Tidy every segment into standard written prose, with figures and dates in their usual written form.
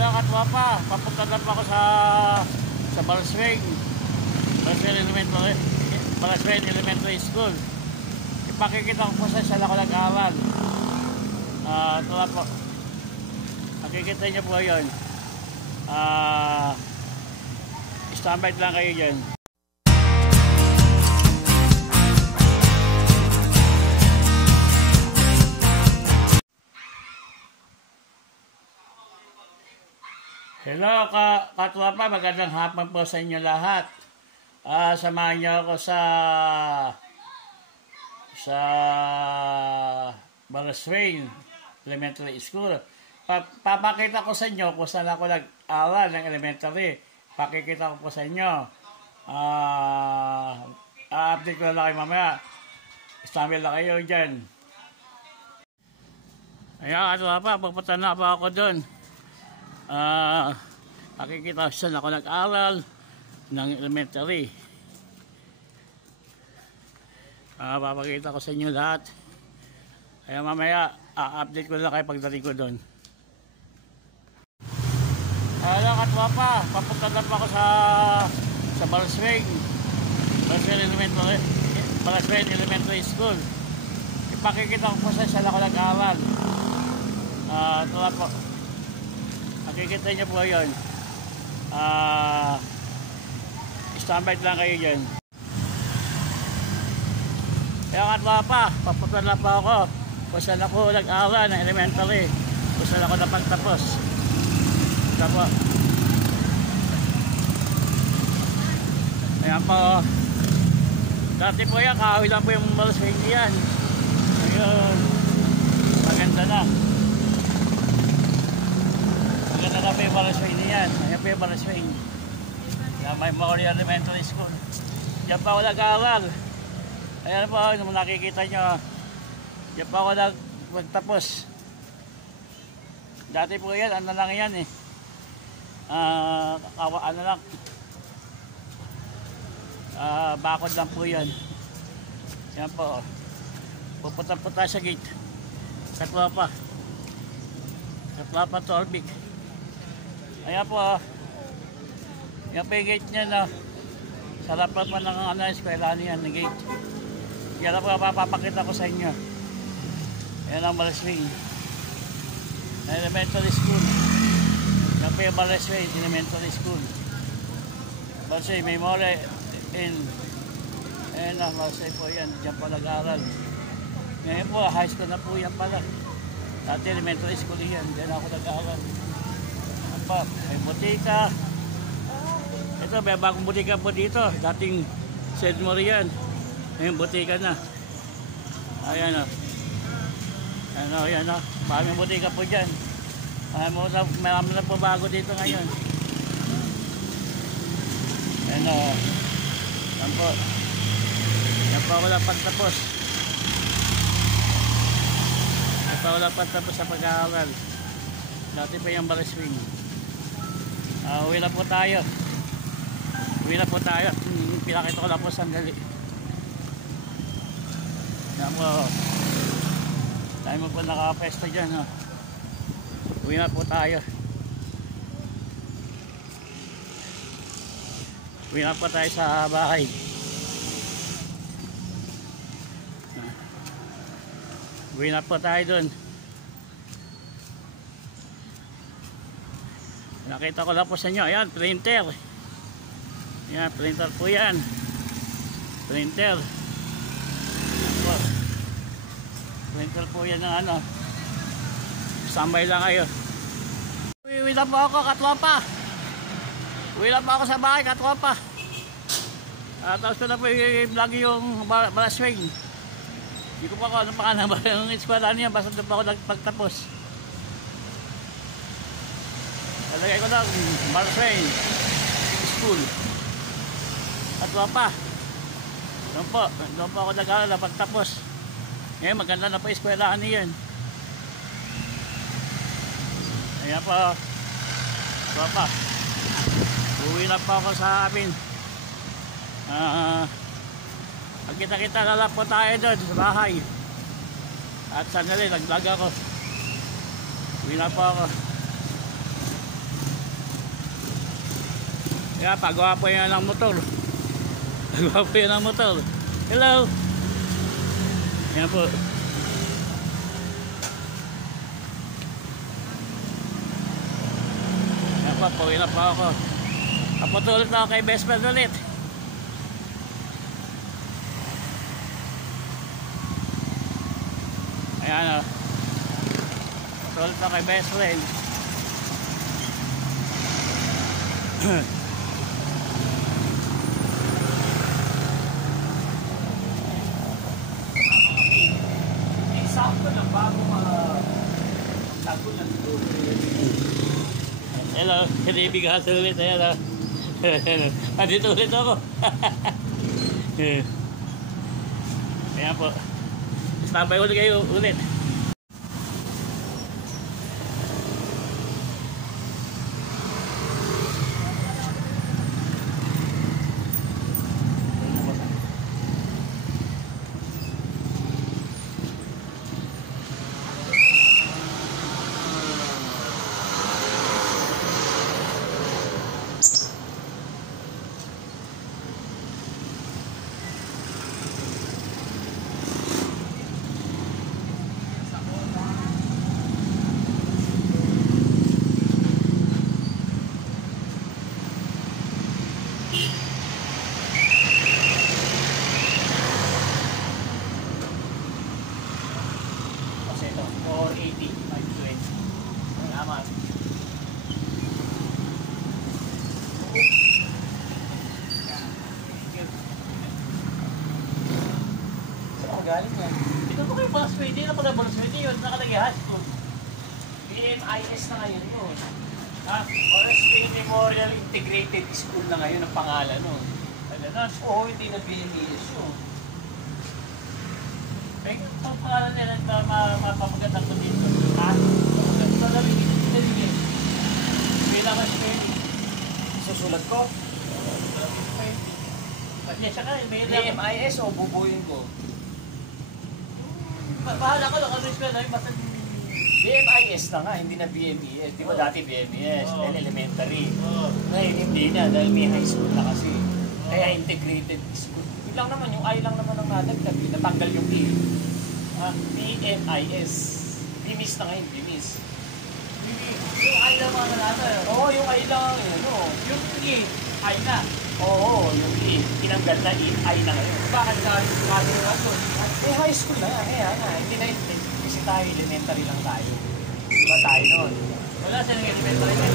Alam katwapa, papunta na pa ako sa Balaswing Elementary School. Ipakikita ko po sa ako nag-aaral. Ito lang po. Nakikita niyo po yun. Standby lang kayo dyan. Hello katwapa, magandang hapon po sa inyo lahat. Samahan niyo ako sa Balaswing Elementary School. Papakita ko sa inyo kung saan ako nag-aral ng elementary. Pakikita ko po sa inyo. Update ko lang kayo mamaya. Standby lang kayo dyan. Ayan katwapa, pupunta na pa ako doon. Pakikita saan ako nag-aral ng elementary. Papakita ko sa inyo lahat. Kaya mamaya update ko lang kayo pagdating ko doon. Alam katwapa, papunta na pa ako sa Balaswing Elementary School. Ipakikita ko po saan ako nag-aral. Ito lang po. Nakikita niyo po yun. Standby lang kayo dyan. Kaya katwapa, papunta na pa ako kung saan ako nag-aaral ng elementary, kung saan ako napagtapos. Ito po. Ayan po. Dati po yan, kahoy lang po yung Balaswing yan. Ayun. Maganda na. Maganda na po yung Balaswing niyan. Ayan po yung Balaswing. May Memorial Elementary School. Diyan pa ako nag-aaral. Ayan po, nung nakikita nyo. Diyan pa ako nagtapos. Dati po yan, ano lang yan eh. Ano lang. Bakod lang po yan. Ayan po. Pupunta po tayo sa gate. Katwapa Torbik. Ayan po. Yan po yung gate niya na sarapan pa ng eskwela niyan ng gate. Yan na po papakita ko sa inyo. Ayan ang Balaswing Elementary School. Yan po yung Balaswing Elementary School. Balaswing Memorial Ayan na, Balaswing po yan. Diyan po nag-aaral. Ngayon po, high school na po yan pala. Dati elementary school yan. Diyan ako nag-aaral. Ano pa, may butika. Ito, may bagong butika po dito. Dating St. Morian. Ngayon, butika na. Ayan o. Ayan o. Maraming butika po dyan. Marami na po bago dito ngayon. Ayan o. Ayan po. Ayan po ako lang pagtapos. Ayan po ako lang pagtapos sa pag-aaral. Dati pa yung Balaswing. Uwi na po tayo. Pinakita ko lang po sandali. Yan po. Tayo mo po nakapesta dyan. Uwi na po tayo. Uwi na po tayo sa bahay. Uwi na po tayo dun. Nakita ko lang po sa inyo. Ayan, printer. Yan, printer po yan. Printer. Po. Printer po yan ng ano. Standby lang kayo. Uwi na po ako, katwapa. Uwi na po ako sa bahay, katwapa. Tapos ko na po i-vlog yung Balaswing. Hindi ko pa ako ano pangalan ba yung eskwela niya. Basta doon pa ako nagpagtapos. Nalagay ko lang Balaswing School. Katwapa. Doon po ako nag-aaral pagtapos. Ngayon maganda na po eskwelahan niyan. Ayan po. Katwapa. Uwi na po ako sa amin. Magkita-kita na lang po tayo doon sa bahay. At sandali, nag-vlog ako. Uwi na po ako. Kaya pagawa po yan ng motor. Pagawa po yan ng motor. Hello. Yan po. Yan po, pauwi na po ako. Kapatulit na ako kay best friend ulit. Ayan o. Kapatulit na kay best friend. Sakto na bago tago ng tuloy. Hello, kinibigan ulit. Ayan o. Andito ulit ako. Ayan po. Standby ulit kayo ulit. Galing yan. Ito po kayo bonus pwede na pala bonus pwede yun. Nakalagay high school. BMIS na ngayon yun. Ha? Forest Green Memorial Integrated School na ngayon ang pangalan nun. Pagdanos. Oo, hindi na BMIS yun. Ay, ang pangalan nila mapapagandang ko dito. Ha? Malamig ito pinabigyan. Pwede ka spelling. Susulat ko? Malamig spelling. Pati siya ka, may BMIS o bubuyin ko? Bahala ka lang, ano yung spelling? Basta BMIS na nga, hindi na BMES. Di ba dati BMES? Oo. Dahil elementary. oh. Ngayon hindi na, dahil may high school na kasi. Kaya integrated school. Yun lang naman, yung I lang naman ang nadagdag. Natanggal yung E. BMIS. BMIS na ngayon, BMIS. Yung ay lang mga natin. Oo, yung I lang, yun, oo. Yung E, ay na. Oo, yung E. Tinanggal na E, I na ngayon. Bakit ka yung ato? May high school na nga, kaya nga. Hindi na yun. Kasi tayo, elementary lang tayo. Diba tayo nun? Wala silang elementary na.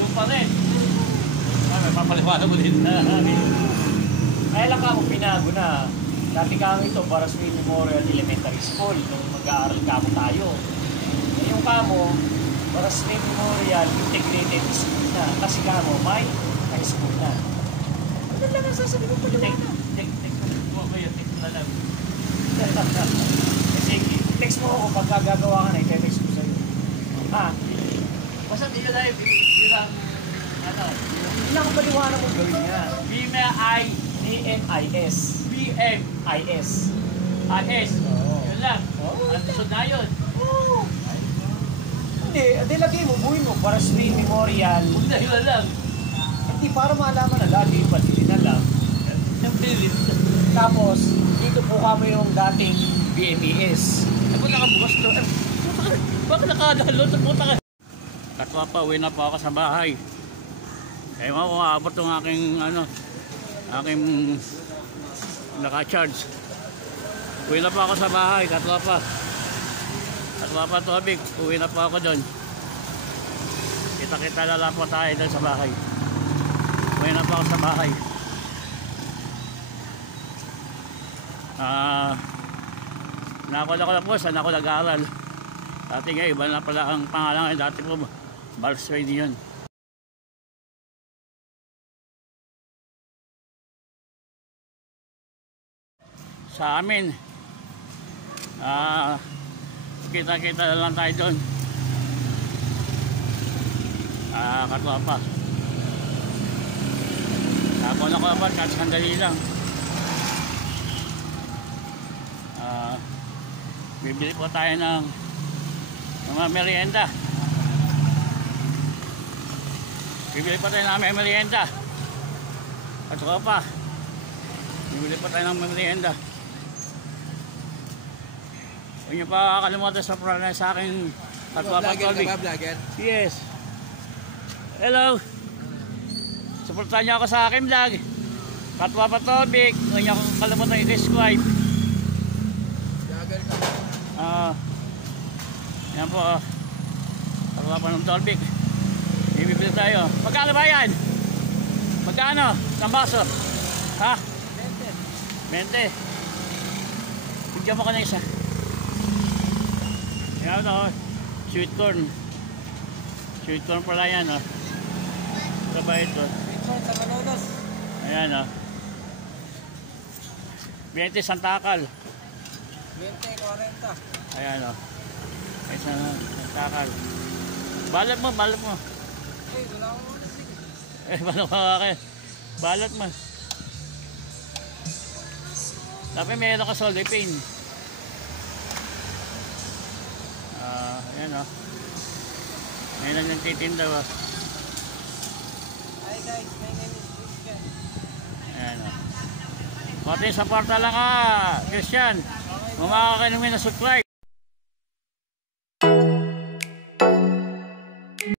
Yung pa rin. May papaliwanag mo din. Kaya lang ako pinago na. Dati kami ito, Barasway Memorial Elementary School. Nung mag-aaral kamo tayo. Ngayong kamo, Barasway Memorial Integrated School na. Kasi kamo, may high school na. Ano lang ang sasabi ko paliwanag? Text na lang. Kasi text mo ako pag gagawa ka na, i-text ko sa'yo. Ha? Basta di yun ay bilang ano? Ilang paliwanag mo gawin niya? BMIS. BMIS. IS. Oo. Yun lang. Oo. Ang sunod na yun. Oo. Hindi lagay mo, buhin mo, Barasway Memorial. Hindi, yun lang. Hindi, para malaman na lagi yung pati na lang. Yung pilit. Tapos, dito po kami yung dating BMES. Ako nakabukas to. Bakit nakadalo sa puta ka? Katwa pa, uwi na pa ako sa bahay. Kaya mo kung aabot yung aking aking naka-charge. Uwi na pa ako sa bahay, katwa pa. Katwa pa tubig, uwi na pa ako doon. Kita-kita na lang po tayo doon sa bahay. Uwi na pa ako sa bahay. Nakakula ko na po, saan ako nag-aaral. Dati nga, iba na pala ang pangalan. Dati po, Barasway yun. Sa amin, kita-kita na lang tayo doon. Katwa pa. Ako na ko pa, kahit sandali lang. Bibili po tayo ng mga merienda. Bibili pa tayo ng may merienda. At saka pa. Bibili pa tayo ng may merienda. Huwag niyo pa kakalimutan sa programa sa akin. Vlogger ka ba, vlogger? Yes. Hello. Supportan niyo ako sa akin vlog. Katwa Patobik. Huwag niyo akong kalimutan i-subscribe. Vlogger ka ba? Yan po. Katwa pa ng Tolbik. Bibili tayo. Magkano ba yan? Magkano? Ng baso? Ha? 20. Bigyan mo ka ng isa. Yan ito. Sweet corn. Sweet corn pala yan. Ito ba ito? Sweet corn sa Manolos. Ayan 20 santakal. 20, 40. Ayan Ay santakal. Balat mo. Ay, wala akong Balat mo akin. Balat mo. Dapat meron ka solipin. Ayan Ngayon lang yung titinda ba. Hi guys, my name is Christian. Ayan Pati sa porta lang Christian. Mamakakinumin na subscribe.